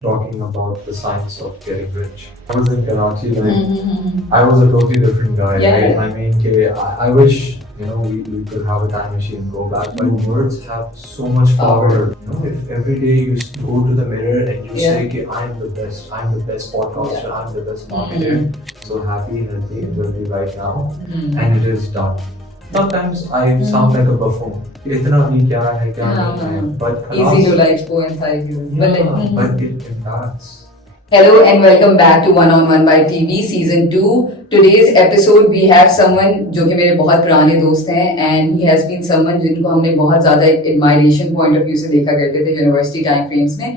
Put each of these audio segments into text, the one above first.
talking about the science of getting rich. I was in Karachi, I was a totally different guy. Yeah. Right? I mean, I wish we could have a time machine and go back, but words have so much power. If every day you go to the mirror and you say, "Okay, I'm the best podcaster, I'm the best marketer, so happy, healthy, and wealthy right now," and it is done. Sometimes I sound like a buffoon. इतना भी क्या है but easy to like go inside you. But it impacts. Hello and welcome back to One on One by TV Season 2. Today's episode we have someone जो कि मेरे बहुत पुराने दोस्त हैं and he has been someone जिनको हमने बहुत ज़्यादा admiration point of view से देखा करते थे university time frames में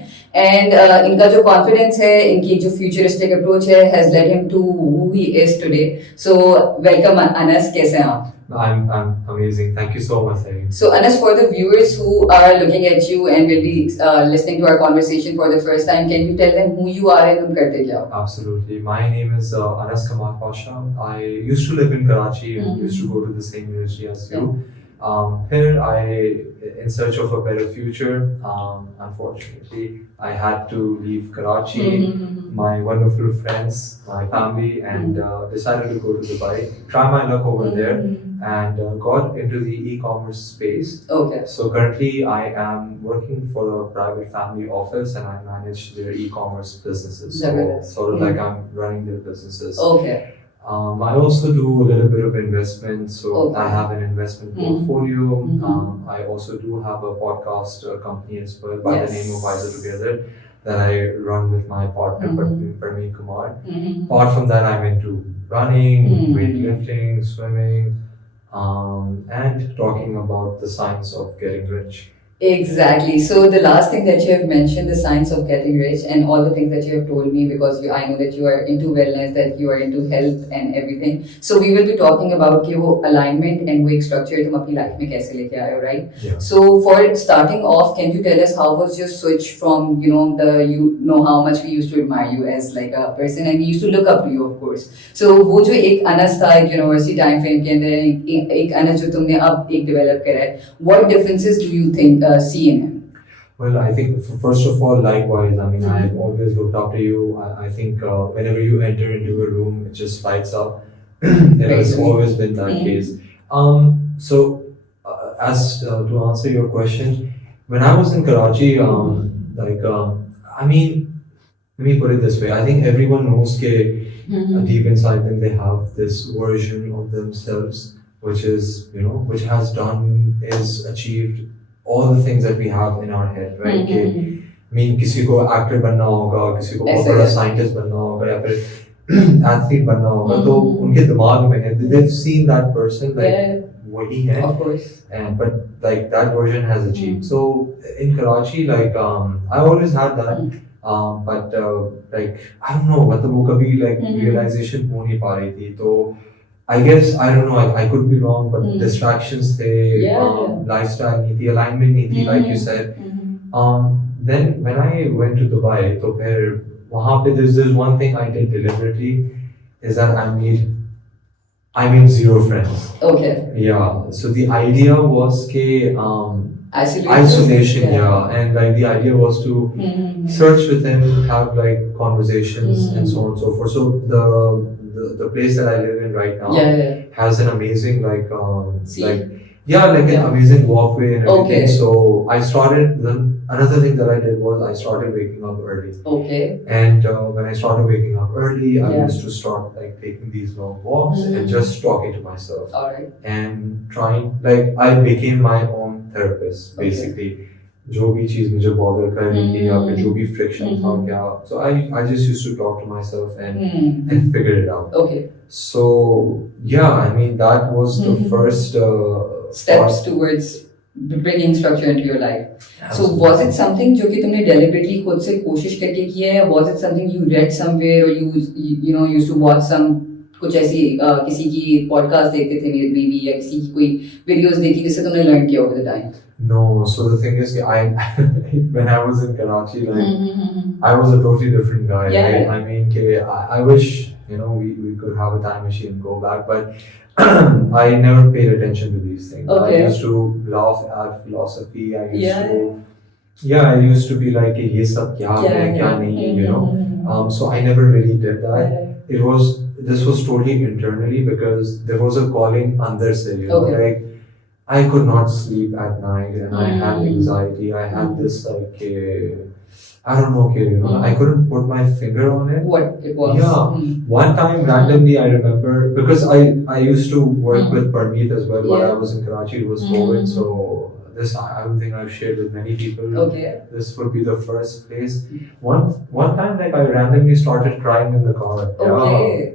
and इनका जो confidence है, इनकी जो futuristic approach है has led him to who he is today. So welcome Anas, कैसे हैं आप? I'm amazing. Thank you so much, Saeed. So Anas, for the viewers who are looking at you and will be listening to our conversation for the first time, can you tell them who you are and तुम करते क्या हो? Absolutely. My name is Anas Kamal Pasha. I used to live in Karachi and used to go to the same university as you. Here, in search of a better future, unfortunately, I had to leave Karachi, my wonderful friends, my family, and decided to go to Dubai, try my luck over there, and got into the e-commerce space. Okay. So currently, I am working for a private family office, and I manage their e-commerce businesses. So sort of like I'm running their businesses. Okay. I also do a little bit of investment, so I have an investment portfolio. I also do have a podcast company as well by the name of 𝗜𝗡𝗦𝗧𝗔𝗚𝗥𝗔𝗠 that I run with my partner, 𝗜𝗡𝗦𝗧𝗔𝗚𝗥𝗔𝗠 Kumar. Apart from that, I'm into running, weightlifting, swimming, and talking about the science of getting rich. Exactly. So the last thing that you have mentioned, the science of getting rich and all the things that you have told me, because I know that you are into wellness, that you are into health and everything. So we will be talking about कि वो alignment and वो एक structure तुम अपनी life में कैसे लेके आए हो, right? Yeah. So for starting off, can you tell us how was your switch from how much we used to admire you as like a person and we used to look up to you, of course. So वो जो एक अनस था एक university time frame के अंदर एक अनस जो तुमने अब एक develop करा है, what differences do you think see in him? Well, I think first of all, likewise. I mean, I've always looked up to you. I think whenever you enter into a room, it just lights up. It has always been that case. So, to answer your question, when I was in Karachi, I mean, let me put it this way. I think everyone knows that deep inside them they have this version of themselves, which has achieved all the things that we have in our head, right? I mean, किसी को actor बनना होगा, किसी को बहुत बड़ा scientist बनना होगा, या फिर athlete बनना होगा, तो उनके दिमाग में है. They've seen that person वही है. Of course. But like that version has achieved. So in Karachi, I always had that. But I don't know, मतलब वो कभी realization हो नहीं पा रही थी. तो I guess, I don't know, I could be wrong, but distractions थे, lifestyle नहीं थी, alignment नहीं थी, like you said. Then when I went to Dubai, तो फिर वहाँ पे there's one thing I did deliberately, is that I made zero friends. Okay. Yeah, so the idea was isolation, and the idea was to search within, have conversations and so on and so forth. So the place that I live in right now has an amazing an amazing walkway and everything. So I started. Another thing that I did was I started waking up early. Okay. And when I started waking up early, I used to start taking these long walks and just talking to myself. All right. And trying I became my own therapist basically. जो भी चीज मुझे bother कर रही थी या फिर जो भी friction था क्या, so I just used to talk to myself and figure it out. Okay. So I mean that was the first steps towards bringing structure into your life. So was it something जो कि तुमने deliberately खुद से कोशिश करके किया है? Was it something you read somewhere or you used to watch some कुछ ऐसी किसी की podcast देखते थे maybe या किसी की कोई videos देखी जिससे तुमने learn किया over the time? No, so the thing is, when I was in Karachi, I was a totally different guy. Yeah. Right? I mean, I wish we could have a time machine and go back, but I never paid attention to these things. Okay. I used to laugh at philosophy. I used to yeah, I used to be like, ये सब क्या क्या है, है? क्या नहीं है, you know. Hmm, So I never really did that. Right. This was totally internally because there was a calling under se, you know, Okay. like I could not sleep at night and I had Mm. anxiety. I had this like I don't know, you know, Mm. I couldn't put my finger on it. What it was. Yeah. Mm. One time randomly I remember because I used to work Mm. with Parmeet as well while Yeah. I was in Karachi. It was Mm. COVID, so this I don't think I've shared with many people. Okay. This would be the first place. One time like I randomly started crying in the car. Okay.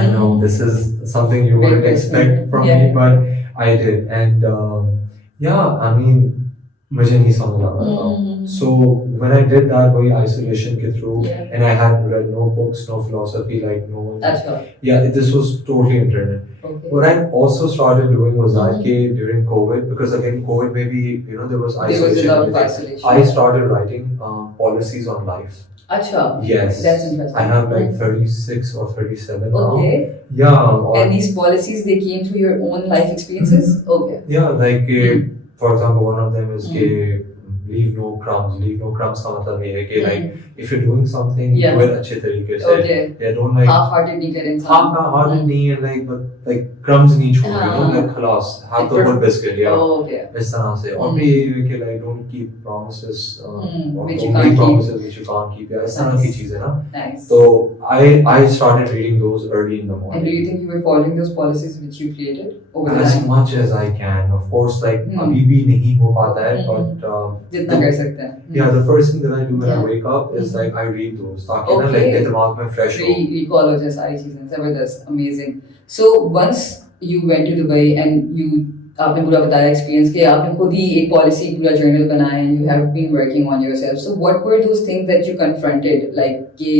I know this is something you wouldn't Very expect personal. from Yeah. me, but I did, and yeah, I mean, मुझे नहीं समझ आ रहा था. So when I did that, वही isolation के through, Yeah. and I had read no books, no philosophy, like no. अच्छा. Yeah, this was totally internal. Okay. What I also started doing was that Mhm. कि during COVID, because again COVID maybe you know there was There was isolation. a lot of everything. isolation. I started writing policies on life. अच्छा. Yes. That's interesting. I have like 36 or 37 now. Okay. Yeah. And these policies, they came through your own life experiences? Okay. Yeah, like for example, one of them is Mm. कि leave no crumbs. Leave no crumbs का मतलब ये है कि Mm. like if you're doing something, Yeah. do it अच्छे तरीके से. Okay. Yeah, don't like Half-hearted नहीं करें इंसान. half-hearted नहीं है like but like crumbs नहीं छोड़, you know, हाँ. like खलास have the Like whole biscuit, yeah. Oh, okay. इस तरह से और भी ये है कि like don't keep promises or Which you don't can't make keep. promises which you can't keep. Yeah, इस तरह की Nice. चीजें ना. Nice. So I started reading those early in the And morning. do you think you were following those policies which you created over the As time? much as I can, of course. Like अभी भी नहीं हो पाता है, but जितना कर सकते हैं. yeah, the first thing that I do when I Yeah. wake up is like I read those ताकि ना Okay. like मेरे दिमाग में fresh हो. Recall हो जाए सारी चीजें. जबरदस्त, amazing. So once you went to Dubai and you आपने पूरा बताया एक्सपीरियंस कि आपने खुद ही एक पॉलिसी पूरा जर्नल बनाया and you have been working on yourself. So what were those things that you confronted, like कि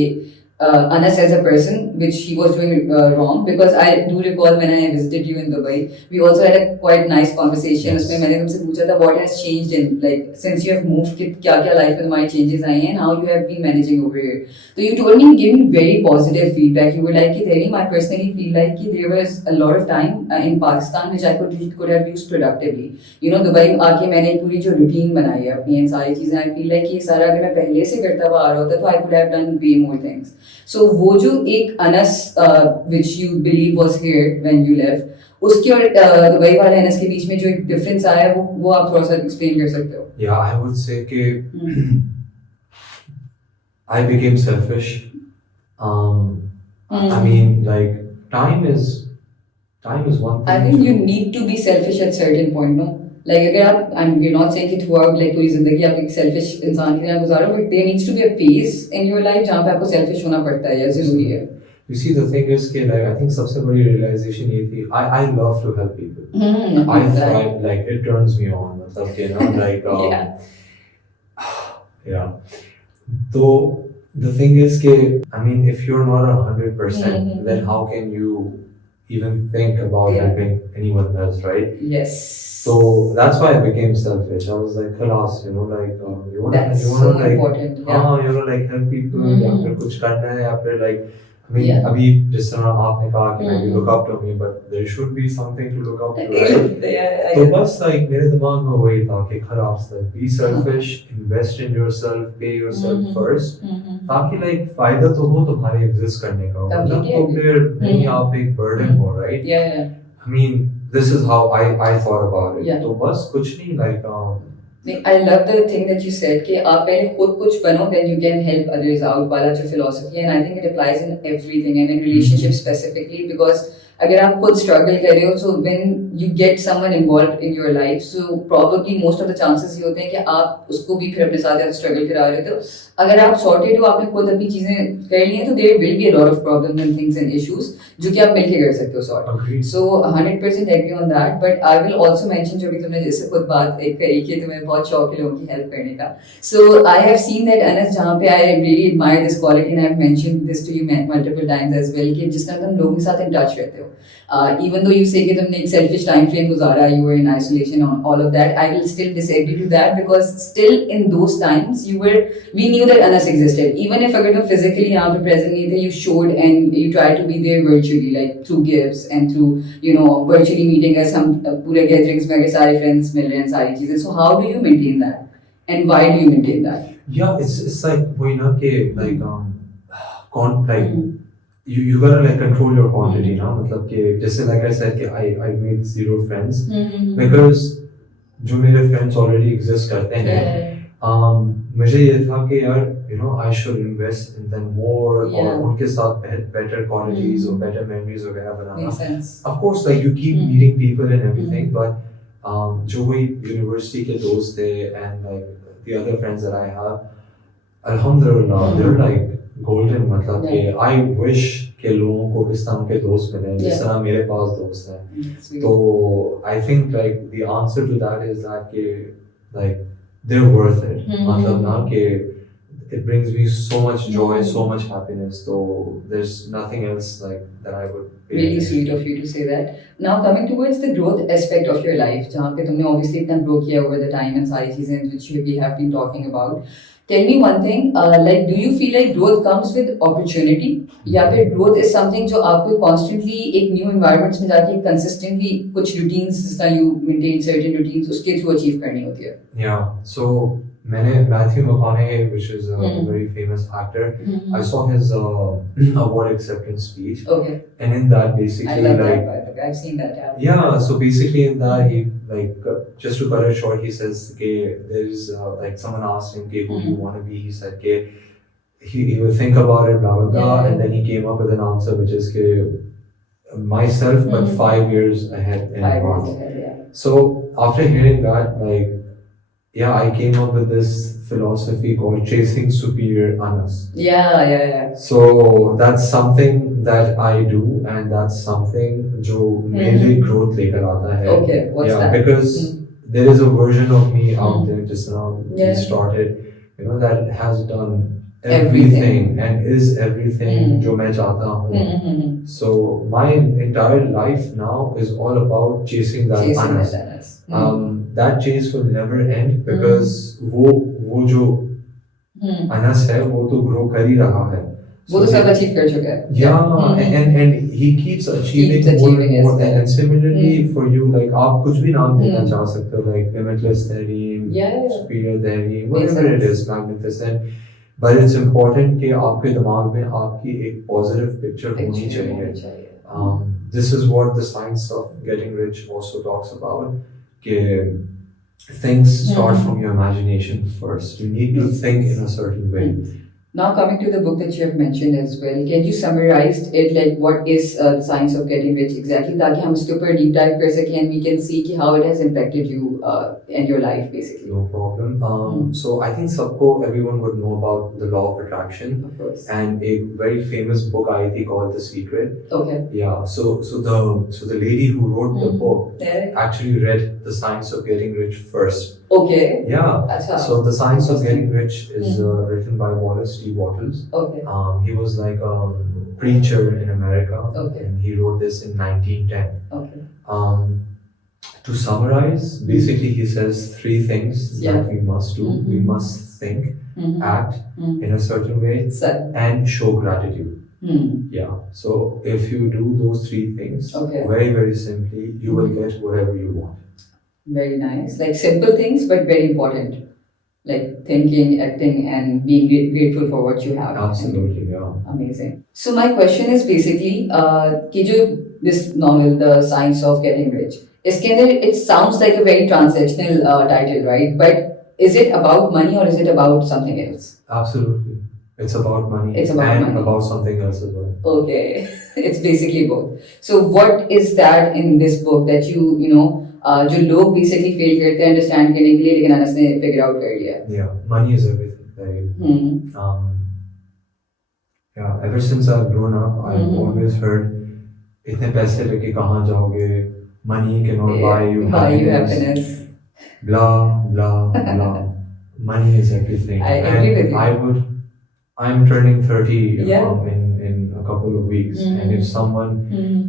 Anas as a person, which he was doing wrong? Because I do recall when I visited you in Dubai, we also had a quite nice conversation. Yes. उसमें मैंने तुमसे पूछा था what has changed in like since you have moved, कि क्या-क्या life में तुम्हारी changes आई हैं and how you have been managing over here. So you told me, you gave me very positive feedback. You were like कि Tehreem, I personally feel like कि there was a lot of time in Pakistan which I could have used productively. You know, Dubai आके मैंने पूरी जो routine बनाई है अपनी इन सारी चीजें, I feel like ये सारा अगर मैं पहले से करता हुआ आ रहा होता तो I could have done way more things. So वो जो एक Anas which you believe was here when you left, उसके और दुबई वाले अनस के बीच में जो एक डिफरेंस आया है वो आप थोड़ा सा एक्सप्लेन कर सकते हो? Yeah, I would say कि I became selfish. I mean, like time is one thing. I think you need to be selfish at certain point, no? Like अगर आप, and we're not saying कि throughout like पूरी जिंदगी आप एक selfish इंसान की तरह गुजारो, but there needs to be a phase in your life जहाँ पे आपको selfish होना पड़ता है या जरूरी है. You see, the thing is कि like I think सबसे बड़ी realization ये थी, I love to help people. I thrive, like it turns me on, मतलब कि ना like yeah. So the thing is कि I mean if you're not 100%, then how can you even think about helping anyone else, right? Yes. So that's why I became selfish. I was like, "Khalas, you know, like you want That's to so like, important. Yeah. you know, like help people, या फिर कुछ करना है, या फिर like, I mean, Yeah. अभी जिस तरह आपने कहा कि like you look up to me, but there should be something to look up to, right? Yeah. तो बस like मेरे दिमाग में वही था कि खलास like be selfish, invest in yourself, pay yourself first, ताकि like फायदा तो हो तुम्हारे exist करने का, मतलब तो फिर नहीं आप एक burden हो, right? Yeah. I mean, this is how I thought about it. Yeah. तो बस कुछ नहीं like I love the thing that you said कि आप पहले खुद कुछ बनो, then you can help others out वाला जो philosophy, and I think it applies in everything and in relationships specifically, because अगर आप खुद struggle कर रहे हो, so when you get someone involved in your life, so probably most of the chances ये होते हैं कि आप उसको भी फिर अपने साथ ज़्यादा struggle करा रहे हो. तो अगर आप sorted हो, आपने खुद अपनी चीज़ें कर ली हैं, तो there will be a lot of problems and things and issues जो कि आप मिलके कर सकते हो sort. Agreed. So 100% agree on that, but I will also mention जो भी तुमने जैसे खुद बात एक करी कि तुम्हें बहुत शौक है लोगों की हेल्प करने का. So I have seen that Anas, जहाँ पे I really admire this quality, and I have mentioned this to you multiple times as well, कि जिस तरह तुम लोगों के साथ in touch रहते हो. Even though you say कि तुमने एक selfish time frame गुजारा, you were in isolation on all of that, I will still disagree to that, because still in those times we knew that Anas existed. Even if अगर तुम physically यहाँ पे present नहीं थे, you showed and you tried to be there virtually, like through gifts and through, you know, virtually meeting us, हम पूरे gatherings में अगर सारे friends मिल रहे हैं सारी चीजें. So how do you maintain that? And why do you maintain that? Yeah, it's like वही ना कि like like you gotta like control your quantity ना, मतलब कि जैसे like I said कि I made 0 friends because जो मेरे friends already exist करते हैं, मुझे ये था कि यार I should invest in them more और उनके साथ better qualities or better memories वगैरह बनाना. Makes sense. Of course, like you keep meeting people and everything, but जो वही university के दोस्त थे and like the other friends that I have, alhamdulillah, they're like golden. मतलब कि I wish के लोगों को इस तरह के दोस्त मिले जिस तरह मेरे पास दोस्त हैं. तो I think like the answer to that is that कि like they're worth it. मतलब ना कि it brings me so much joy, so much happiness. So there's nothing else like that I would. Really sweet of you to say that. Now coming towards the growth aspect of your life, जहाँ पे तुमने obviously इतना grow किया over the time and सारी चीजें which we have been talking about. Tell me one thing, like do you feel like growth comes with opportunity या फिर growth is something जो आपको constantly एक new environments में जाके consistently कुछ routines जिस तरह you maintain certain routines उसके through achieve करनी होती है? Yeah, so मैंने Matthew McConaughey, which is a very famous actor, I saw his award acceptance speech. Okay. And in that basically I love like that, by the way. I've seen that. Yeah, so basically in that he like just to cut it short, he says okay, there's like someone asked him okay, who do you want to be? He said okay, he will think about it, blah blah blah, and then he came up with an answer which is okay, myself but 5 years ahead in advance. So after hearing that, like yeah, I came up with this philosophy called chasing superior Anas. Yeah. So that's something that I do, and that's something जो मेरे growth लेकर आता है. Okay, what's that? Because there is a version of me out there just now we started, that has done everything and is everything जो मैं चाहता हूँ. So my entire life now is all about chasing that Anas. That chase will never end because वो जो Anas है वो तो grow कर ही रहा है. वो तो सब achieve कर चुका है. Yeah, and he keeps achieving more and more. And similarly for you, like आप कुछ भी नाम देना चाह सकते हो, like limitless therein, superior therein, whatever it is, magnificent. But it's important कि आपके दिमाग में आपकी एक positive picture होनी चाहिए. This is what the science of getting rich also talks about. Things start from your imagination first. You need to think in a certain way. Now coming to the book that you have mentioned as well, can you summarize it like what is the science of getting rich exactly, ताकि हम इसके ऊपर deep dive कर सकें and we can see कि how it has impacted you and your life basically. No problem. So I think everyone would know about the law of attraction. Of course. And a very famous book आई थी called The Secret. Okay. Yeah. So the lady who wrote the book actually read The Science of Getting Rich first. Okay. Yeah. Achha. So The Science of Getting Rich is written by Wallace D. Wattles. Okay. He was like a preacher in America. Okay. And he wrote this in 1910. Okay. To summarize, basically he says 3 things that we must do. We must think, act in a certain way, and show gratitude. Yeah. So if you do those 3 things, very, very simply, you will get whatever you want. Very nice. Like simple things, but very important. Like thinking, acting, and being grateful for what you have. Absolutely, yeah. Amazing. So my question is basically, कि जो this novel, The Science of Getting Rich, इसके अंदर it sounds like a very transactional title, right? But is it about money or is it about something else? Absolutely. It's about money. It's about and money. about something else as well. Okay. It's basically both. So what is that in this book that you know, जो लोग basically fail करते हैं understand करने के लिए, लेकिन अनस ने figure out कर लिया? Yeah, money is everything. Right? Yeah, ever since I've grown up, I've always heard, इतने पैसे लेके कहाँ जाओगे? Money cannot buy you happiness. Blah blah blah. Money is everything. I agree with you. I'm turning 30 in a couple of weeks, and if someone,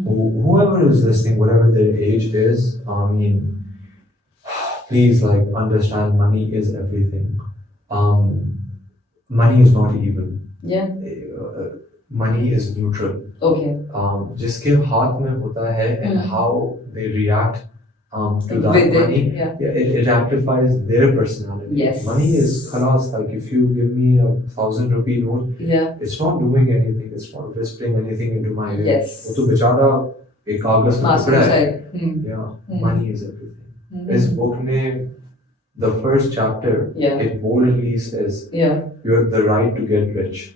whoever is listening, whatever their age is, I mean, please like understand money is everything. Money is not evil. Yeah. Money is neutral. Okay. जिसके हाथ में होता है and how they react to that With it, money. yeah. It amplifies their personality. Yes. Money is khalas, like if you give me a 1,000 rupee note, Yeah. it's not doing anything, it's not whispering anything into my ear. Yes. वो तो बेचारा एक कागज का टुकड़ा है. Yeah, Hmm. money is everything. This book ने the first chapter, Yeah. it boldly says, Yeah. you have the right to get rich.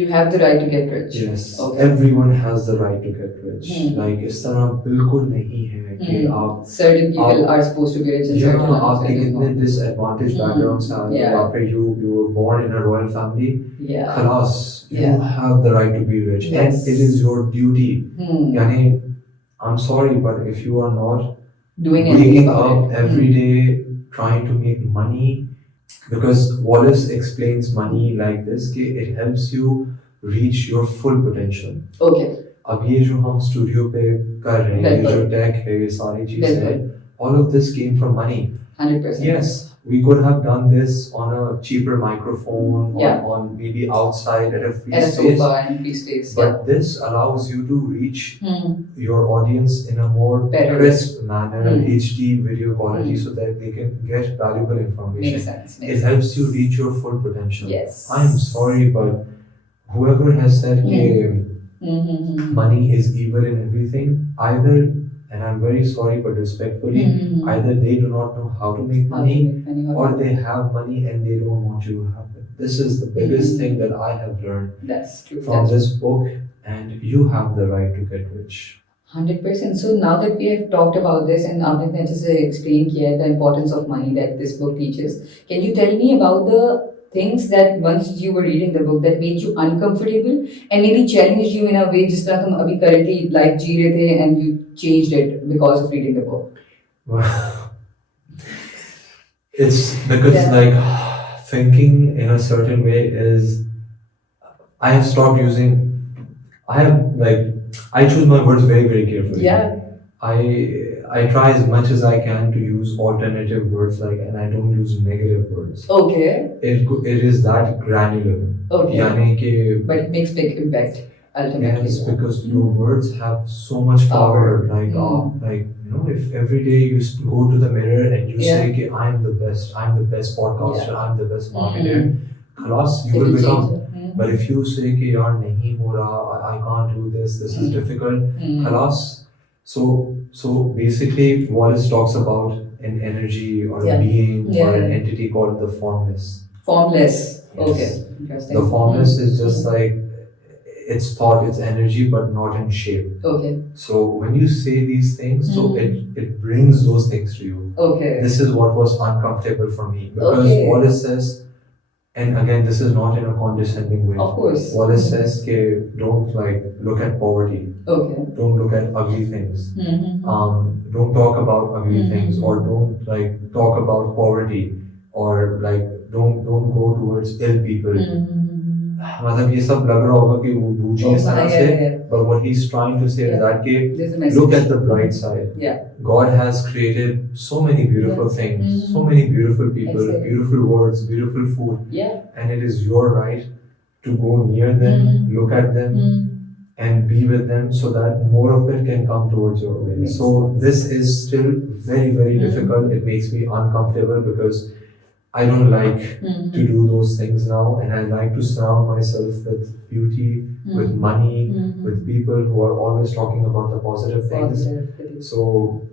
You have the right to get rich. Yes, Okay. everyone has the right to get rich. Hmm. Like इस तरह बिल्कुल नहीं है कि आप certain people are supposed to be rich and certain ones आपके are कितने not. disadvantaged background से आए Yeah. या फिर you were born in a royal family. Yeah. खलास, you Yeah. have the right to be rich, Yes. and it is your duty. यानी I'm sorry, but if you are not doing anything waking about up it. every day trying to make money, because Wallace explains money like this कि it helps you reach your full potential. Okay. अब ये जो हम studio पे कर रहे हैं, ये जो टेक है, ये सारी चीजें, all of this came from money. 100%. Yes, we could have done this on a cheaper microphone, Yeah. on maybe outside at a free At a space. sofa and free space. But this allows you to reach Hmm. your audience in a more Better. crisp manner, Hmm. HD video quality, so that they can get valuable information. Makes sense. It helps you reach your full potential. Yes. I'm sorry, but whoever has said that money is evil in everything, either, and I'm very sorry but respectfully, either they do not know how to make money, or they have money and they don't want you to have it. This is the biggest thing that I have learned That's true. from this book, and you have the right to get rich. 100%. So now that we have talked about this and Amit ne just explained here the importance of money that this book teaches, can you tell me about the things that once you were reading the book that made you uncomfortable and maybe challenged you in a way जिस तरह तुम अभी currently life जी रहे थे and you changed it because of reading the book? It's because like thinking in a certain way is, I have stopped using, I choose my words very, very carefully. Yeah. I try as much as I can to use alternative words, and I don't use negative words. Okay. It is that granular. Okay. यानी कि But it makes big impact ultimately. yes, because your words have so much power. If every day you go to the mirror and you say कि I'm the best podcaster, I'm the best marketer, खलास, you will become. But if you say कि यार नहीं हो रहा, I can't do this is difficult, खलास. So basically, Wallace talks about an energy or a being or an entity called the formless. Formless. Yes. Okay. Interesting. The formless is just like it's thought, it's energy, but not in shape. Okay. So when you say these things, so it brings those things to you. Okay. This is what was uncomfortable for me, because Wallace says, and again, this is not in a condescending way. Of course. Wallace says, don't look at poverty. Okay. Don't look at ugly things. Don't talk about ugly things, or don't talk about poverty, or don't go towards ill people. मतलब ये सब लग रहा होगा कि वो बूझी इस तरह से, but what he's trying to say is that look at the bright side. Yeah. God has created so many beautiful things, so many beautiful people, beautiful words, beautiful food. Yeah. And it is your right to go near them, look at them, and be with them, so that more of it can come towards your way. So this is still very, very difficult. It makes me uncomfortable because I don't like to do those things now, and I like to surround myself with beauty, with money, with people who are always talking about the positive things. So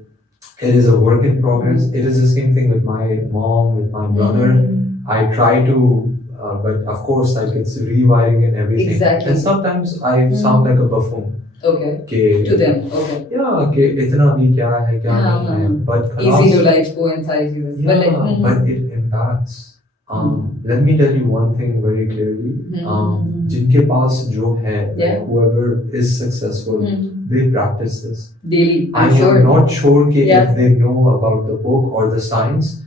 it is a work in progress. It is the same thing with my mom, with my brother. I try to, but of course, it's rewiring and everything. Exactly. And sometimes I sound like a buffoon. Okay. To them. Okay. Yeah, कि इतना भी क्या है क्या नहीं है, but easy to go inside you. Yeah, but it impacts. Let me tell you one thing very clearly. जिनके पास जो है, whoever is successful, they practice this daily. I'm not sure if they know about the book or the science,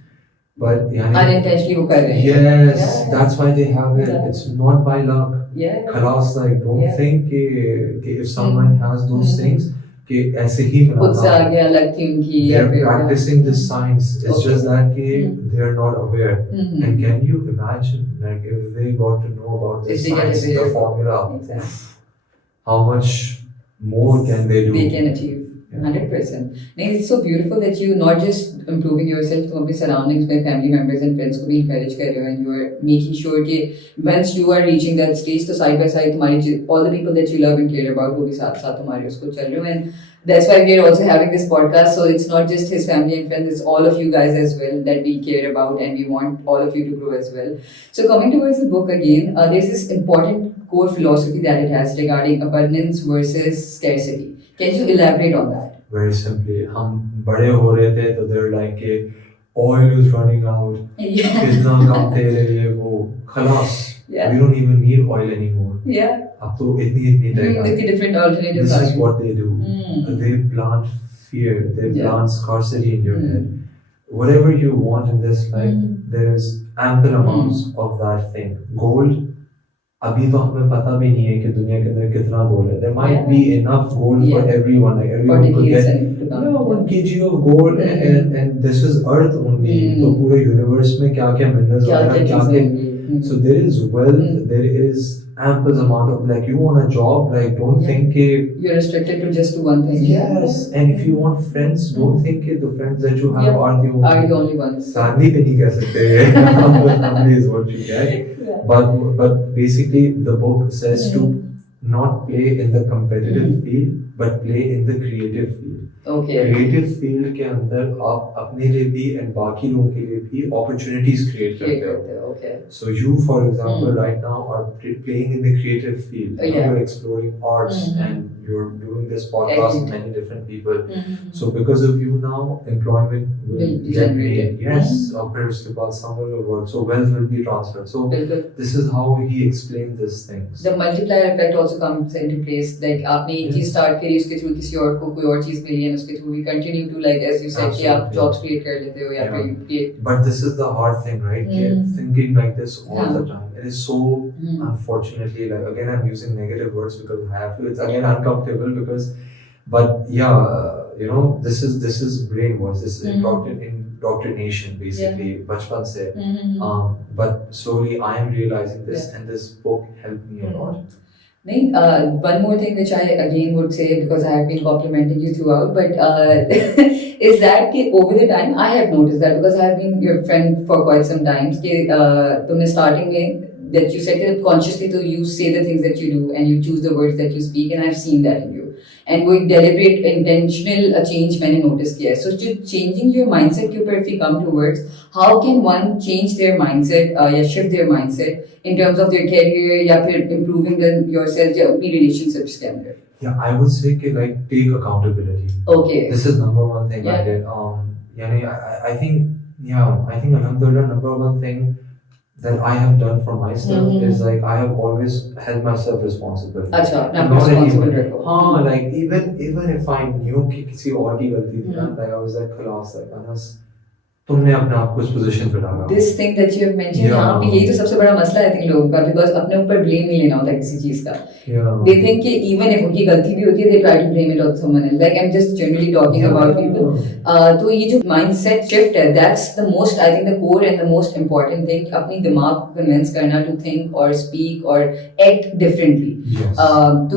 but unintentionally वो कर रहे हैं. Yes, that's why they have it. It's not by luck. Yeah. खलास, don't think कि if someone has those things कि ऐसे ही मिला खुद से आगे अलग थी उनकी. They're practicing this science. It's just that they're not aware. And can you imagine, if they got to know about this science, the formula, how much more can they do? They can achieve. 100%. It's so beautiful that you not just improving yourself, तुम अपने surroundings में family members and friends को भी encourage कर रहे हो, and you are making sure कि once you are reaching that stage, तो side by side तुम्हारी all the people that you love and care about वो भी साथ साथ तुम्हारे उसको चल रहे हो, and that's why we are also having this podcast. So it's not just his family and friends; it's all of you guys as well that we care about, and we want all of you to grow as well. So coming towards the book again, there's this important core philosophy that it has regarding abundance versus scarcity. Can you elaborate on that? Very simply, हम बड़े हो रहे थे तो they're like कि oil is running out, कितना कम तेल है ये वो खलास, we don't even need oil anymore. अब तो इतनी different alternatives. This is what they do. They plant fear, they plant scarcity in your head. Whatever you want in this life, there is ample amounts of that thing. Gold, अभी तो हमें पता भी नहीं है कि दुनिया के अंदर कितना गोल्ड है. There might be enough gold for everyone. Like everyone could get 1 kg of gold, and this is Earth only. तो पूरे universe में क्या क्या minerals वगैरह क्या क्या. So there is wealth, there is ample amount of, like, you want a job, like don't think you're restricted to just one thing. Yes, and if you want friends, don't think the friends that you have are the only ones. Family पे नहीं कह सकते. Family is what you get. But basically the book says to not play in the competitive field, but play in the creative field. Creative field के अंदर आप अपने लिए भी and बाकी लोगों के लिए भी opportunities create करते हो. So you, for example, right now are playing in the creative field. You're exploring arts and you're doing this podcast with many different people. So because of you now, employment will generate. Yes, after उसके बाद someone will work. So wealth will be transferred. So this is how he explained these things. The multiplier effect also comes into place. Like आपने एक चीज start करी, उसके through किसी और को कोई और चीज मिली, and उसके through we continue to, like as you said, कि आप jobs create कर लेते हो या फिर create. But this is the hard thing, right? Thinking like this all the time. It is so unfortunately, like, again I'm using negative words because I have to. It's again uncomfortable because, but you know, this is brainwash. This is indoctrination basically. Bachpan se. But slowly I am realizing this, and this book helped me a lot. One more thing which I again would say, because I have been complimenting you throughout, but is that over the time I have noticed that, because I have been your friend for quite some time, तुमने starting में that you said that consciously तो you say the things that you do and you choose the words that you speak, and I've seen that in you. And वो deliberate intentional change मैंने notice किया है. So changing your mindset के ऊपर, if we come towards, how can one change their mindset या shift their mindset in terms of their career या फिर improving yourself या अपनी relationships के अंदर? Yeah, I would say कि like take accountability. This is number one thing I did. I think alhamdulillah, number one thing that I have done for myself is like I have always held myself responsible. Not responsible. Like even if I knew कि किसी और की गलती थी, like I was like खलास, like Anas, तुमने अपने आप को इस पोजीशन पे डाला. This thing that you have mentioned, यहाँ पे यही तो सबसे बड़ा मसला है इन लोगों का, because अपने ऊपर blame नहीं लेना होता किसी चीज का. They think कि even if उनकी गलती भी होती है, they try to blame it on someone else. Like I'm just generally talking about people. तो ये जो mindset shift है, that's the most, I think, the core and the most important thing. अपनी दिमाग को convince करना to think or speak or act differently. तो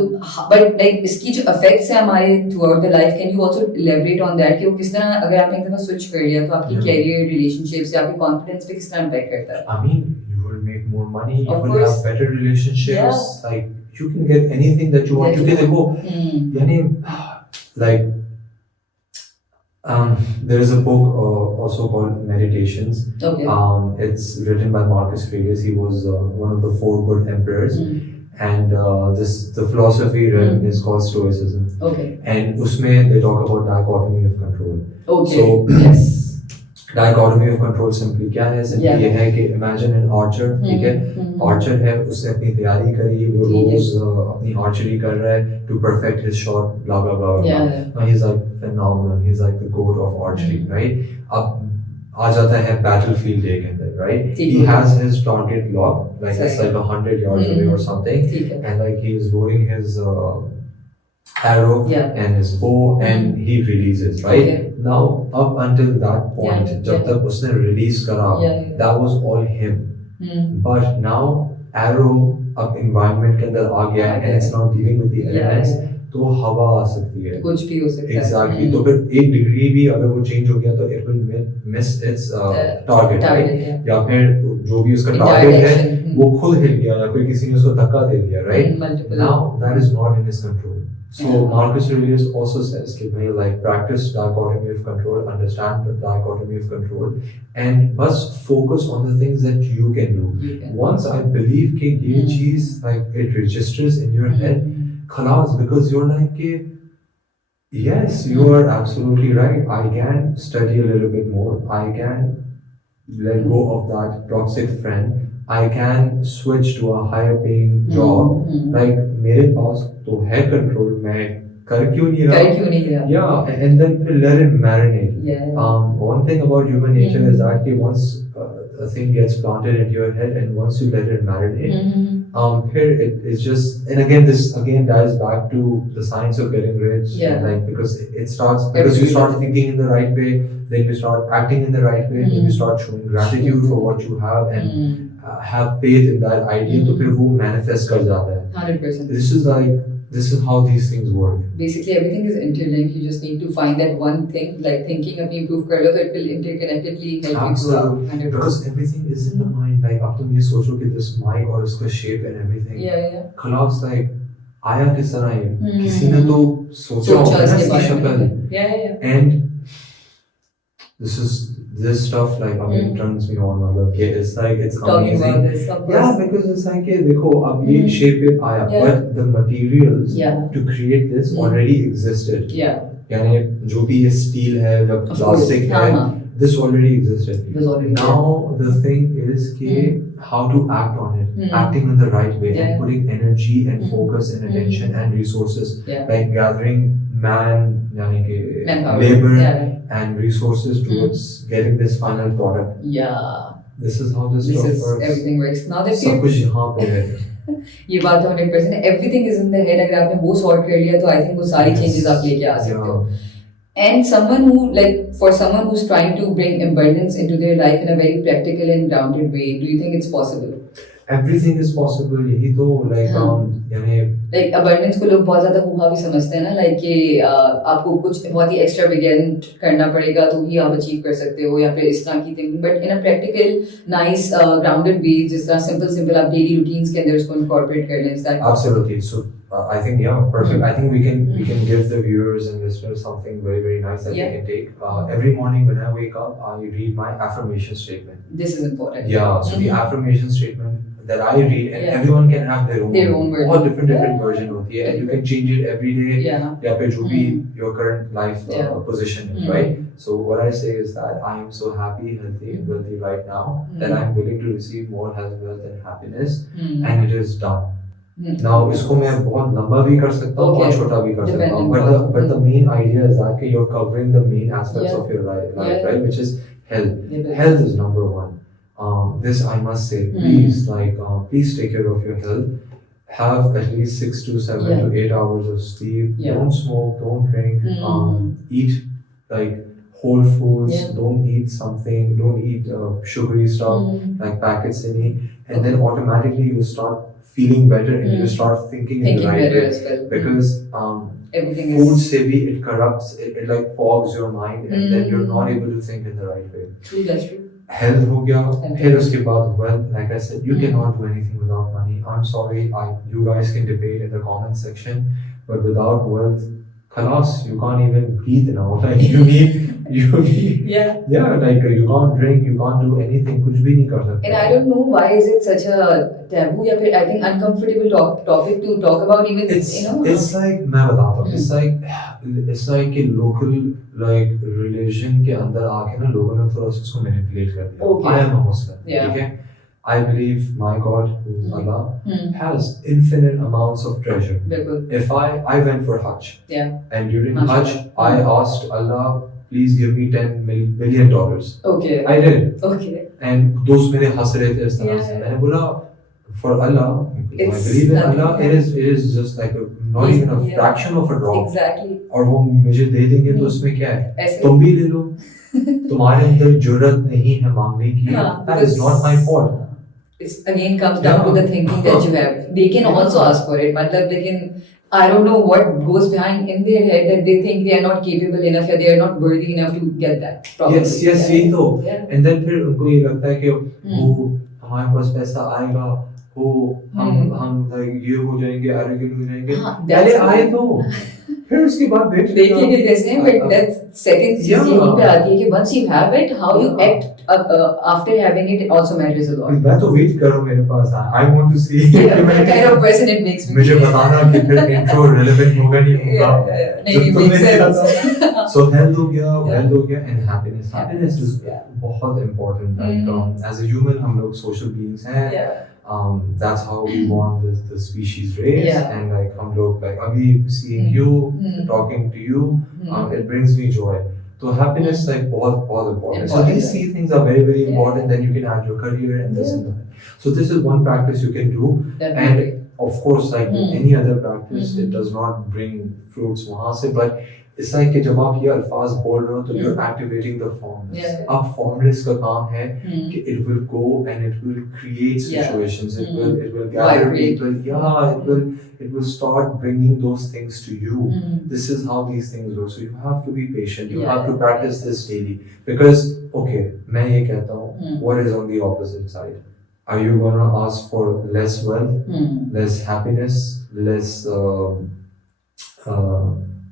but like इसकी जो effects है हमारे throughout the life, can you also elaborate on that कि वो किस तरह, अगर आपने एक दफा switch कर लिया तो आपकी career, relationships या आपकी confidence पे किस तरह impact करता है? I mean, you will make more money, you will have better relationships, like you can get anything that you want. क्योंकि देखो, यानी like there is a book also called Meditations. It's written by Marcus Aurelius. He was one of the 4 good emperors. And the philosophy realm is called Stoicism. And उसमें they talk about dichotomy of control. So dichotomy of control simply क्या है? Simply ये है कि imagine an archer, ठीक है? Archer है, उसने अपनी तैयारी करी, वो रोज अपनी archery कर रहा है to perfect his shot, blah blah blah blah. Now he's like phenomenal. He's like the goat of archery, right? अब आ जाता है battlefield के अंदर, right? He has his target locked, like it's like 100 yards away or something, and like he is loading his arrow and his bow, and he releases, right? Now up until that point, जब तक उसने release करा, that was all him. But now arrow अब environment के अंदर आ गया and it's not dealing with the elements, तो हवा आ सकती है, कुछ भी हो सकता है। एग्जैक्टली। तो फिर 1 डिग्री भी अगर वो चेंज हो गया तो it will miss it's target, right? या फिर जो भी उसका टारगेट है वो खुद हिल गया या फिर किसी ने उसको धक्का दे दिया, right? Now that is not in his control. So Marcus Aurelius also says कि like practice dichotomy of control, understand the dichotomy of control, and bus focus on the things that you can do. Once I believe कि ये चीज like it registers in your head, खलास, because you're like कि yes, you are absolutely right. I can study a little bit more. I can let go of that toxic friend. I can switch to a higher paying job. Like मेरे पास तो है control, मैं कर क्यों नहीं रहा? Yeah, and then let it marinate. One thing about human nature is that कि once a thing gets planted into your head and once you let it marinate, here it is just, and again this again dies back to the science of getting rich. And like because it starts because you start thinking in the right way, then you start acting in the right way, then you start showing gratitude for what you have and have faith in that idea, तो फिर वो manifest कर जाता है. 100%. This is how these things work. Basically, everything is interlinked. You just need to find that one thing, like thinking अभी improve कर लो, so it will interconnectedly help you grow. Because everything is in the mind. Like अब तुम ये सोचो कि this mic और उसका shape and everything. खलास like आया किस तरह है? किसी ने तो सोचा होगा इसकी शक्ल. And this stuff like I mean turns me on. मतलब it's like it's talking amazing. about this, of course. Yeah, because it's like कि देखो अब ये shape पे आया, but the materials to create this already existed. यानी जो भी ये steel है या plastic है, this already existed. Now the thing is कि how to act on it, acting in the right way, and putting energy and focus and attention and resources, like gathering यानी कि labor and resources towards getting this final product. This is how this stuff works. Everything works. Now that सब कुछ यहाँ पे है. ये बात तो 100% है. Everything is in the head. अगर आपने वो sort कर लिया तो I think वो सारी changes आप लेके आ सकते हो. And someone who for someone who's trying to bring abundance into their life in a very practical and grounded way, do you think it's possible? Everything is possible. यही तो यानी abundance को लोग बहुत ज़्यादा हुआ भी समझते हैं ना, कि आपको कुछ बहुत ही extravagant करना पड़ेगा तो ही आप achieve कर सकते हो या फिर इस तरह की thinking, but in a practical, nice, grounded way, जिस तरह simple आप daily routines के अंदर उसको incorporate कर लें. Is that absolutely? So I think perfect. I think we can give the viewers and listeners something very very nice that they can take. Every morning when I wake up, I read my affirmation statement. This is important. So the affirmation statement that I read, and everyone can have their own version. All different version होती है, and you can change it every day. या फिर जो भी your current life position is, right? So what I say is that I am so happy, healthy, and wealthy right now that I am willing to receive more health, wealth, and happiness, and it is done. Now इसको मैं बहुत लंबा भी कर सकता हूँ और छोटा भी कर सकता हूँ, but the main idea is that you're covering the main aspects of your life, right? Which is health. Health is number one. This I must say, please please take care of your health. Have at least 6 to 7 to 8 hours of sleep. Don't smoke, don't drink. Eat whole foods. Don't eat sugary stuff like packets and then automatically you start feeling better and you start thinking in the right way. Well. Because food se bhi it corrupts, it fogs your mind and then you're not able to think in the right way. True, that's true. Health ho gaya, फिर उसके बाद wealth. Like I said, you cannot do anything without money. I'm sorry, you guys can debate in the comment section, but without wealth, khalas, you can't even breathe now. You need you can't drink, you can't do anything, कुछ भी नहीं कर सकते. And I don't know why is it such a taboo या फिर I think uncomfortable topic to talk about even. It's like मैं बताता हूँ. It's like a local religion के अंदर आके ना लोगों ने थोड़ा उसको manipulate कर दिया. I am a Muslim. ठीक है. I believe my God, who is Allah, has infinite amounts of treasure. If I went for Hajj, and during Hajj I asked Allah, please give me $10 million. Okay. I did. Okay. And those मेरे हंस रहे थे इस तरह से. मैंने बोला, for Allah, I believe in Allah. It is just like not even a fraction of a drop. Exactly. और वो मुझे दे देंगे तो उसमें क्या है? तुम भी ले लो. तुम्हारे अंदर जुर्रत नहीं है मांगने की. That is not my fault. it's again comes down to the thinking that you have. They can also ask for it. Matlab, they can, I don't know what goes behind in their head that they think they are not capable enough or they are not worthy enough to get that. Probably. Yes, यही तो. And then फिर उनको ये लगता है कि वो हमारे पास पैसा आएगा, वो हम ये हो जाएंगे, arrogant हो जाएंगे. पहले आए तो फिर उसके बाद देखेंगे कैसे. But that second चीज यहीं पे आती है कि once you have it, how you act after having it also matters a lot. मैं तो वेट कर रहा हूँ मेरे पास. I want to see what kind of person it makes me. मुझे बताना कि फिर intro relevant होगा नहीं होगा. नहीं makes sense. So health हो गया, wealth हो गया, and happiness. Happiness is बहुत important. Like as a human हम लोग social beings हैं. That's how we want the species race. And like हम लोग like अभी seeing you, talking to you, it brings me joy. So happiness like बहुत important. So these three things are very very important. Then you can add your career and this and that. So this is one practice you can do. Definitely. And of course like any other practice, it does not bring fruits वहाँ से, but it's like कि जब आप ये अल्फाज बोल रहे हो तो you're activating the formless. अब formless का काम है कि it will go and it will create situations. It will gather people. It will start bringing those things to you. This is how these things work. So you have to be patient. You have to practice this daily. Because okay, मैं ये कहता हूँ, what is on the opposite side? Are you gonna ask for less wealth, less happiness, less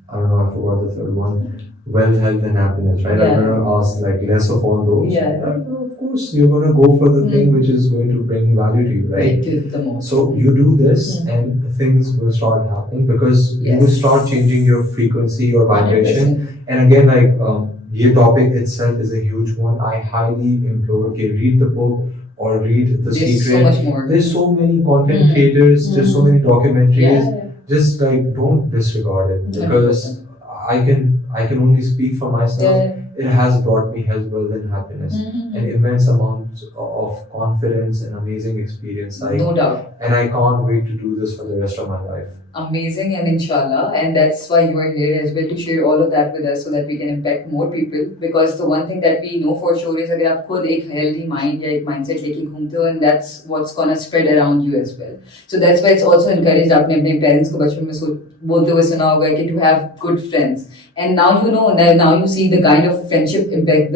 I don't know, I forgot the third one. Wealth, health, and happiness, right? I'm going to ask like less of all those. Of course, you're going to go for the thing which is going to bring value to you, right? The most. So you do this, and things will start happening because you will start changing your frequency, your vibration. 100%. And again, like your topic itself is a huge one. I highly implore, okay, read the book or read The Secret. So much more. There's so many content creators. There's so many documentaries. Just like don't disregard it because I can only speak for myself. It has brought me health, wealth, and happiness, and immense amounts of confidence and amazing experience. No doubt. And I can't wait to do this for the rest of my life. Amazing, and inshallah, and that's why you are here as well, to share all of that with us so that we can impact more people. Because the one thing that we know for sure is अगर आप खुद एक healthy mind या एक mindset लेके घूमते हो, and that's what's gonna spread around you as well. So that's why it's also encouraged. आपने अपने parents को बचपन में बोलते हुए सुना होगा कि to have good friends. And now you know, now you see the kind of friendship impact,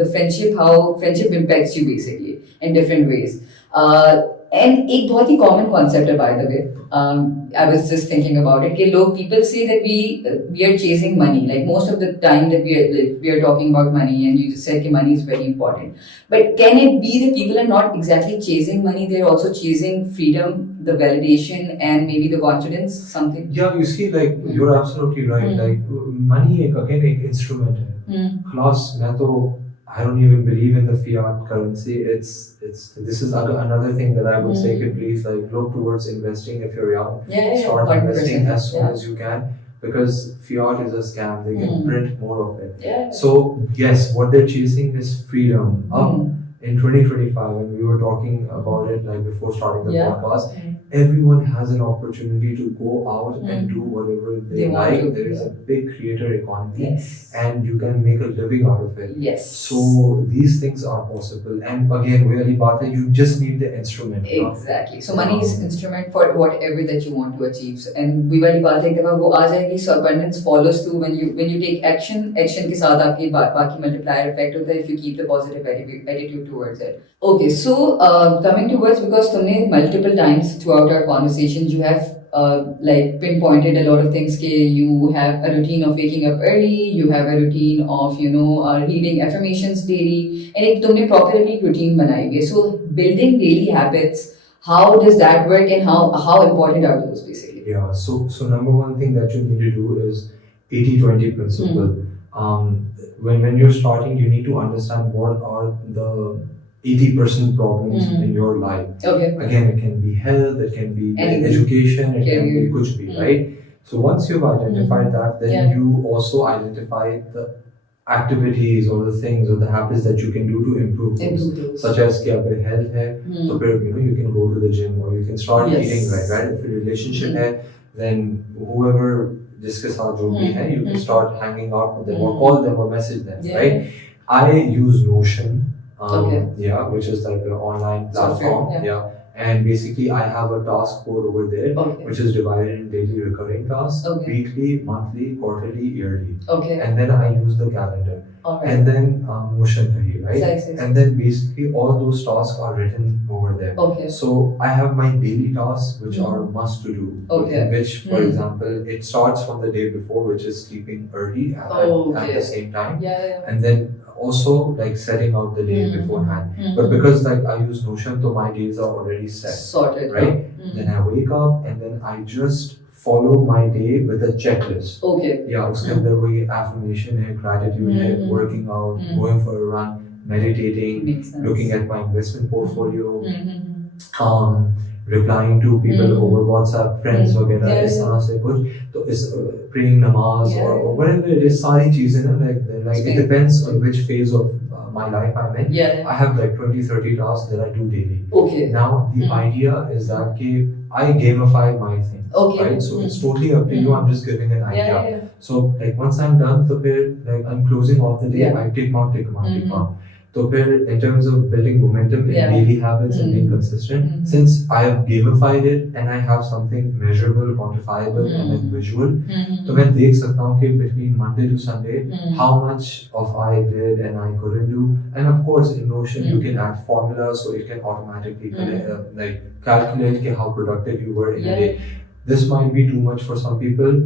how friendship impacts you basically in different ways. And एक बहुत ही common concept है, by the way. I was just thinking about it. People say that we are chasing money. Like most of the time that we are talking about money, and you just said that money is very important. But can it be that people are not exactly chasing money? They're also chasing freedom, the validation, and maybe the confidence, something. Yeah, you see, like you're absolutely right. Like money, again, an instrument. Class, I don't even believe in the fiat currency. This is another thing that I would say, please like look towards investing if you're young. Start investing as soon as you can, because fiat is a scam. They can print more of it. So yes, what they're chasing is freedom. In 2025, when we were talking about it, like before starting the podcast, everyone has an opportunity to go out and do whatever they like. There is a big creator economy, and you can make a living out of it. So these things are possible. And again, really, Bata, you just need the instrument. Exactly. So money is instrument for whatever that you want to achieve. And we wali baat hai कि वो आ जाएगी. So abundance follows through when you take action. Action के साथ आपकी बाकी multiplier effect होता है if you keep the positive attitude towards it. Okay, so coming towards, because तुमने multiple times throughout our conversations you have like pinpointed a lot of things. You have a routine of waking up early, you have a routine of reading affirmations daily, and एक तुमने properly routine बनाई है. So building daily habits, how does that work, and how important are those basically? Yeah, so number one thing that you need to do is 80-20 principle. When you're starting, you need to understand what are the 80% problems in your life. Again, it can be health, it can be education, it can be kuch bhi, right? So once you've identified that, then you also identify the activities or the things or the habits that you can do to improve those. Such as कि अगर health है, तो फिर you can go to the gym, or you can start eating right. If a relationship है, then whoever जिसके साथ जो भी है, you can start hanging out with them or call them or message them, right? I use Notion, which is like an online platform, and basically I have a task board over there, Okay. which is divided in daily recurring tasks, Okay. weekly, monthly, quarterly, yearly. Okay. And then I use the calendar. Alright. And then motion kahi, right? Nice. And then basically all those tasks are written over there. Okay. So I have my daily tasks which are must to do. Okay. In which, for example, it starts from the day before, which is sleeping early at the same time. Yeah. And then also like setting out the day beforehand. But because like I use Notion, so my days are already set. Sorted. Right? Then I wake up and then I just follow my day with a checklist. Okay. Yeah, उसके अंदर वही affirmation है, gratitude है, working out, going for a run, meditating, looking at my investment portfolio, replying to people over WhatsApp, friends वगैरह इस तरह से कुछ तो इस praying namaz or whatever it is सारी चीजें ना like it depends on which phase of my life I'm in. Yeah. I have like 20-30 tasks that I do daily. Okay. Now the idea is that I gamify my things. Okay. Right? So it's totally up to you. I'm just giving an idea. Yeah. So like once I'm done, so like I'm closing off the day. Yeah. I tick mark. So in terms of building momentum in daily habits and being consistent, since I have gamified it and I have something measurable, quantifiable and like visual, so मैं देख सकता हूँ कि between Monday to Sunday how much of I did and I couldn't do. And of course in Notion you can add formulas so it can automatically like calculate how productive you were in a day. This might be too much for some people.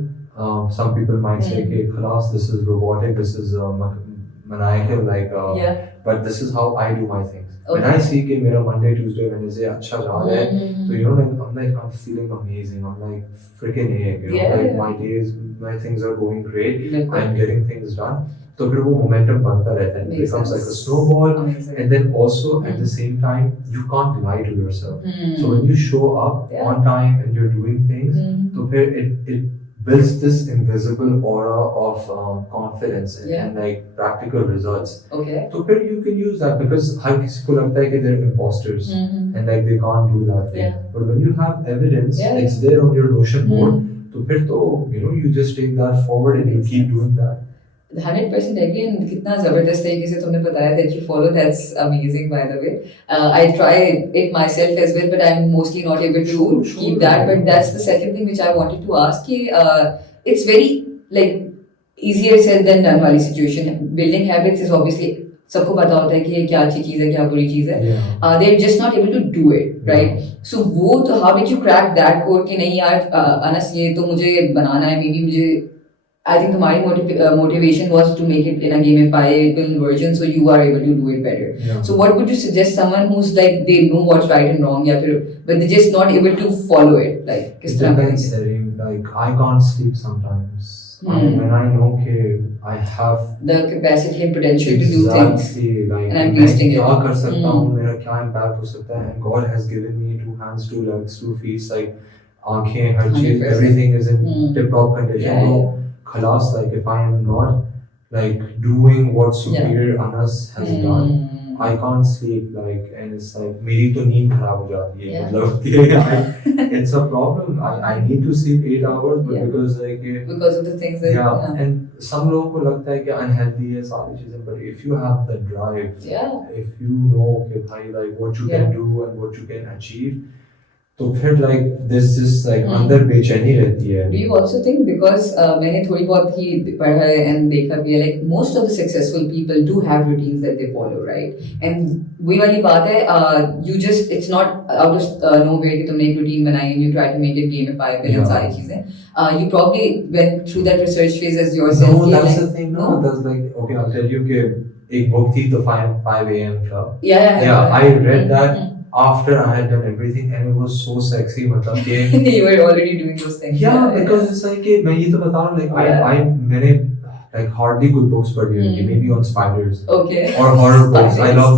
Some people might say, okay, class, this is robotic, this is maniacal, but this is how I do my things. Okay. When I see that my Monday, Tuesday, Wednesday अच्छा जा रहा है, so you know, I'm feeling amazing. I'm like freaking egg. You know, like my days, my things are going great. I'm getting things done. So फिर वो momentum बनता रहता है. It becomes like a snowball. Amazing. And then also at the same time, you can't lie to yourself. So when you show up on time and you're doing things, so फिर it builds this invisible aura of confidence and like practical results. Okay. So फिर you can use that because हर किसी को लगता है कि they're imposters and like they can't do that thing. But when you have evidence, it's there on your Notion board. तो फिर तो you just take that forward and you keep doing that. 100% agree and कितना ज़बरदस्त तरीके से तुमने बताया that you follow. That's amazing, by the way. I try it myself as well, but I'm mostly not able to keep that. But that's the second thing which I wanted to ask. It's very like easier said than done वाली situation. Building habits is obviously सबको पता होता है कि ये क्या अच्छी चीज़ है, क्या बुरी चीज़ है. They're just not able to do it, right? So वो तो how did you crack that code कि नहीं यार अनस ये तो मुझे बनाना है, maybe मुझे I think my motivation was to make it in a gamifiable version so you are able to do it better. So what would you suggest someone who's like they know what's right and wrong but they're just not able to follow it? Like it depends, like I can't sleep sometimes. When I know I have the capacity and potential to do things like, and I'm wasting it. क्या कर सकता हूँ, मेरा क्या impact हो सकता है, and God has given me 2 hands, 2 legs, 2 feet, like आँखें, हर चीज, everything is in tip-top condition. Khalas, like if I am not like doing what superior Anas has done, I can't sleep, like, and it's like मेरी तो नींद खराब हो जाती है, मतलब it's a problem. I need to sleep 8 hours, but because of the things that and some लोगों को लगता है कि unhealthy है सारी चीजें, but if you have the drive, if you know कि भाई like what you can do and what you can achieve, तो फिर like this just like अंदर बेचैनी रहती है. Do you also think because मैंने थोड़ी बहुत ही पढ़ा है and देखा भी है, like most of the successful people do have routines that they follow, right? And वही वाली बात है, you just it's not out of nowhere कि तुमने एक routine बनाई and you try to make it gamifiable and सारी चीजें. You probably went through that research phase as yourself. No, that's the thing. No, that's like okay. I'll tell you कि एक book थी The 5 a.m. Club. Yeah. I read that. After I had done everything and it was so sexy, मतलब कि you were already doing those things. Yeah, because it's like कि मैं ये तो बता रहा हूँ like मैंने like hardly good books पढ़ी होंगी, maybe on spiders. Okay. Or horror books. I love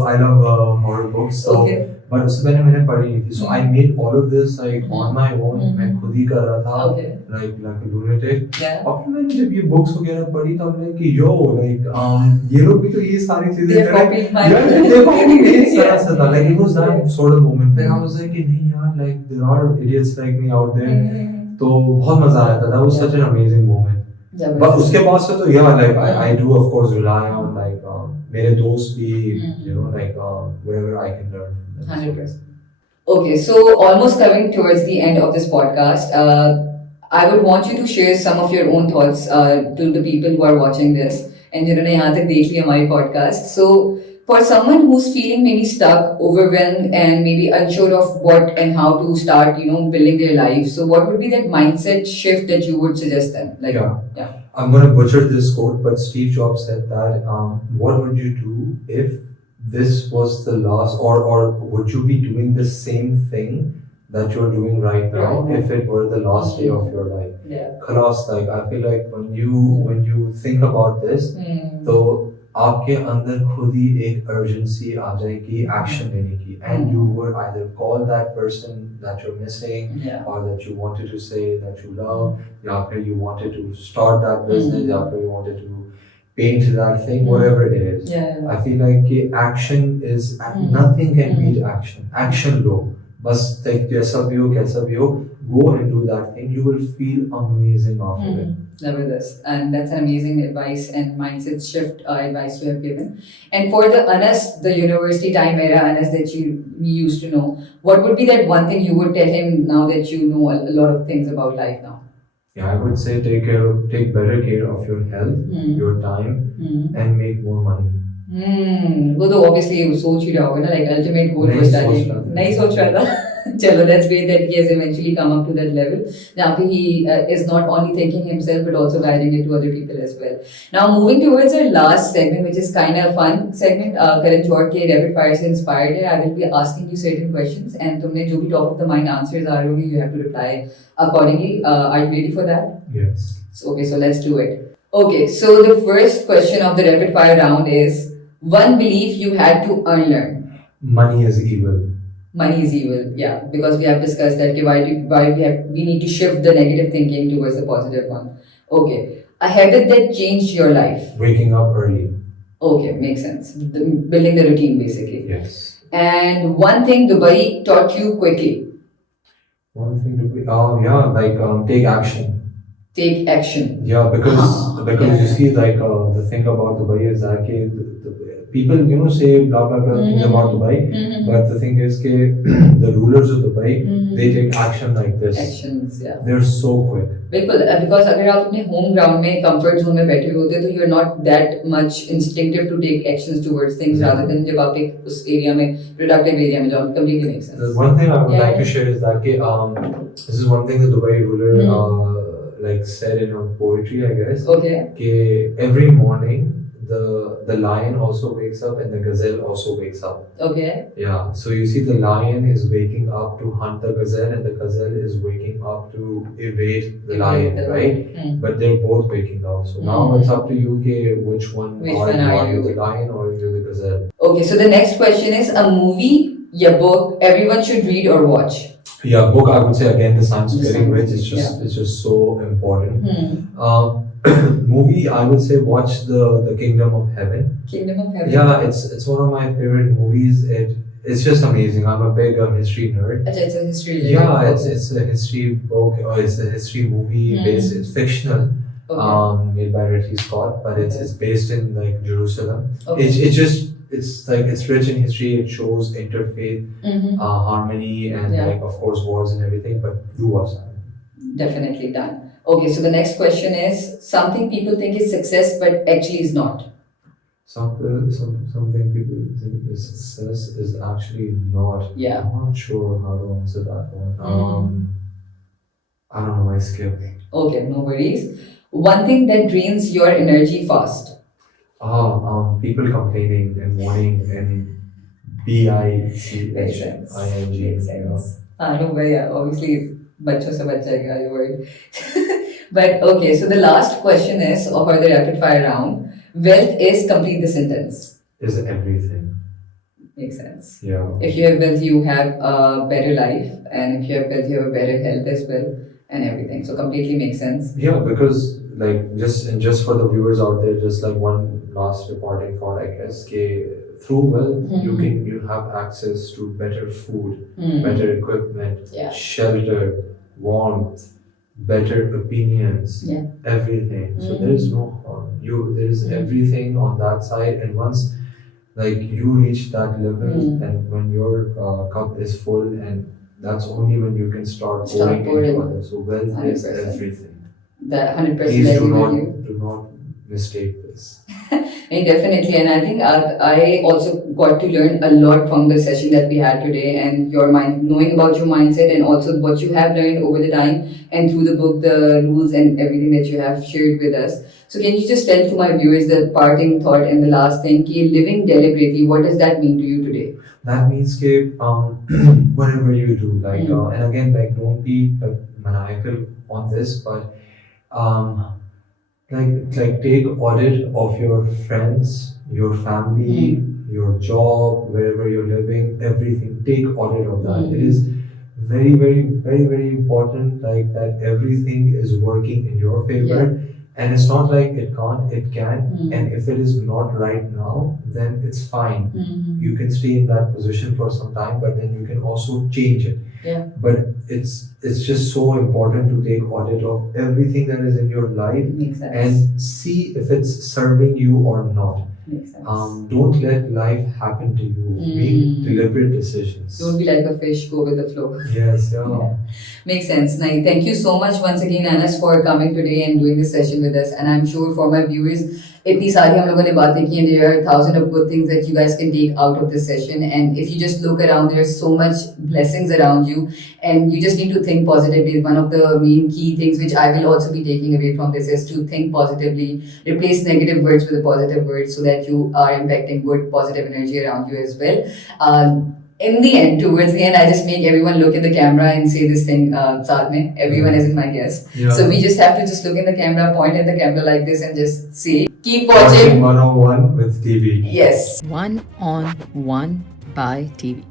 horror books. So, okay. But उससे पहले मैंने पढ़ी नहीं थी. So I made all of this like on my own. मैं खुद ही कर रहा था. Okay. Like a lunatic. Yeah. और फिर मैंने जब ये books वगैरह पढ़ी तब मैंने कि yo like ये लोग भी तो ये सारी चीजें तरह से था. Like it was that sort of moment. Then I was like कि नहीं यार like there are idiots like me out there. तो बहुत मजा आया था. That was such an amazing moment. But उसके बाद से तो yeah like I do of course rely on like मेरे दोस्त भी you know like wherever I can learn. 100%. Okay, so almost coming towards the end of this podcast, I would want you to share some of your own thoughts to the people who are watching this and जिन्होंने यहाँ तक देख लिया हमारी podcast. So for someone who's feeling maybe stuck, overwhelmed, and maybe unsure of what and how to start, building their life. So what would be that mindset shift that you would suggest them? Like, yeah. I'm going to butcher this quote, but Steve Jobs said that, what would you do if this was the last, or would you be doing the same thing that you're doing right now if it were the last day of your life? Yeah. Khalas, like I feel like when you think about this, तो आपके अंदर खुद ही एक urgency आ जाएगी action लेने की, and you would either call that person that you're missing, or that you wanted to say that you love, या फिर you wanted to start that business, या फिर you wanted to paint that thing, whatever it is. I feel like action is nothing can beat action. Action लो, बस जैसा भी हो कैसा भी हो, go and do that thing. You will feel amazing after it. Zabardast. And that's an amazing advice and mindset shift advice you have given. And for the Anas, the university time era Anas that we used to know, what would be that one thing you would tell him now that you know a lot of things about life now? Yeah, I would say take better care of your health, your time, and make more money. वो तो obviously सोच ही रहा होगा ना, like ultimate goal for starting. नहीं सोच रहा था. Chalo, that's great that he has eventually come up to that level. Now he is not only thinking himself but also guiding it to other people as well. Now moving towards our last segment, which is kind of fun segment. 𝗜𝗡𝗦𝗧𝗔𝗚𝗥𝗔𝗠 के rapid fire से inspired है. I will be asking you certain questions and तुमने जो भी top of the mind answers आ रहे होंगे, you have to reply accordingly. Are you ready for that? Yes. Okay, so let's do it. Okay, so the first question of the rapid fire round is one belief you had to unlearn. Money is evil. Money is evil, yeah, because we have discussed that we need to shift the negative thinking towards the positive one. Okay, a habit that changed your life. Waking up early. Okay, makes sense. Building the routine basically. Yes. And one thing Dubai taught you quickly. One thing take action. Take action. Yeah, because you see, like the thing about Dubai is that people say blah blah blah things about Dubai, but the thing is the rulers of Dubai they take action like this. Actions, yeah. They're so quick. बिल्कुल, because अगर आप अपने home ground में comfort zone में बैठे होते तो you're not that much instinctive to take actions towards things rather than जब आप एक उस area में productive area में जाओ. Completely makes sense. The one thing I would like to share is that this is one thing the Dubai ruler said in her poetry, I guess. Okay. Every morning the lion also wakes up and the gazelle also wakes up. Okay. Yeah. So you see, the lion is waking up to hunt the gazelle, and the gazelle is waking up to evade the lion, right? But they're both waking up. So now it's up to you, which one are you, the lion or you're the gazelle? Okay. So the next question is a movie, a book everyone should read or watch. Yeah, book. I would say again, The Science of Getting Rich. It's just so important. Movie, I would say watch the Kingdom of Heaven. Kingdom of Heaven. Yeah, it's one of my favorite movies. It's just amazing. I'm a big history nerd. It's a history. Yeah, it's a history book, or it's a history movie based. It's fictional, made by Ridley Scott, but it's based in Jerusalem. Okay. It's rich in history. It shows interfaith harmony and of course wars and everything. But do watch that. Definitely done. Okay, so the next question is something people think is success but actually is not. Something people think is success is actually not. Yeah. I'm not sure how to answer that one. I don't know. I skip. Okay, no worries. One thing that drains your energy fast. People complaining and mourning and BICHING. Makes sense. Obviously, बच्चों से बच जाएगा your word. But okay, so the last question is for the rapid fire round. Wealth is, complete the sentence. Is everything. Makes sense. Yeah. If you have wealth, you have a better life, and if you have wealth, you have a better health as well, and everything. So completely makes sense. Yeah, because just for the viewers out there, just like one last reporting thought, I guess, through wealth you have access to better food, better equipment, shelter, warmth, better opinions, everything. So there is no harm. There is everything on that side, and once like you reach that level, and when your cup is full, and that's only when you can start pouring into others. So wealth is 100%. everything. That 100% Please agree with you. do not mistake this. Definitely, and I think I also got to learn a lot from the session that we had today, and your mind, knowing about your mindset, and also what you have learned over the time and through the book, the rules and everything that you have shared with us. So can you just tell to my viewers the parting thought and the last thing, ki living deliberately, what does that mean to you today? That means that whatever you do, like and again, like don't be like maniacal on this, but like take audit of your friends, your family, your job, wherever you're living, everything. Take audit of that. It is very, very, very, very important. Like that, everything is working in your favor. And it's not like it can't, it can. And if it is not right now, then it's fine. You can stay in that position for some time, but then you can also change it. But it's just so important to take audit of everything that is in your life and see if it's serving you or not. Don't let life happen to you. Make deliberate decisions. Don't be like a fish, go with the flow. Yes, yeah. Makes sense. Nice. Thank you so much once again, Anas, for coming today and doing this session with us. And I'm sure for my viewers, इतनी सारी हम लोगों ने बातें की, and there are 1,000 of good things that you guys can take out of this session. And if you just look around, there's so much blessings around you, and you just need to think positively. One of the main key things which I will also be taking away from this is to think positively, replace negative words with positive words, so that you are impacting good positive energy around you as well. In the end, towards the end, I just make everyone look in the camera and say this thing, साथ में. Everyone is my guest. So we just have to just look in the camera, point at the camera like this, and just say, keep watching 101 with TV. Yes. 1 on 1 by TV.